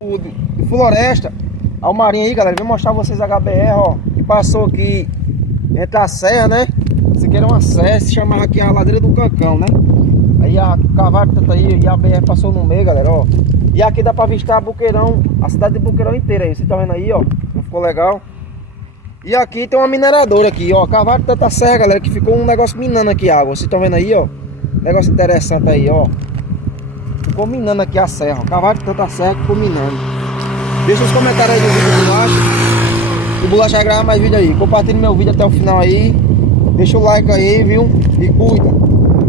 de Floresta. Ó, o Marinho aí, galera, vou mostrar vocês a HBR, ó, que passou aqui entre a serra, né? Isso aqui era uma serra, se chamava aqui a Ladeira do Cancão, né? Aí a cavalo tá aí e a BR passou no meio, galera, ó. E aqui dá pra avistar Boqueirão, a cidade de Boqueirão inteira aí, vocês estão vendo aí, ó, não ficou legal? E aqui tem uma mineradora aqui, ó, cavalo tanta serra, galera, que ficou um negócio minando aqui a água, vocês estão vendo aí, ó? Negócio interessante aí, ó. Ficou minando aqui a serra, ó. Cavalo de tanta serra que ficou minando. Deixa os comentários aí do vídeo do Bolacha. O Bolacha vai gravar mais vídeo aí. Compartilhe meu vídeo até o final aí. Deixa o like aí, viu? E cuida.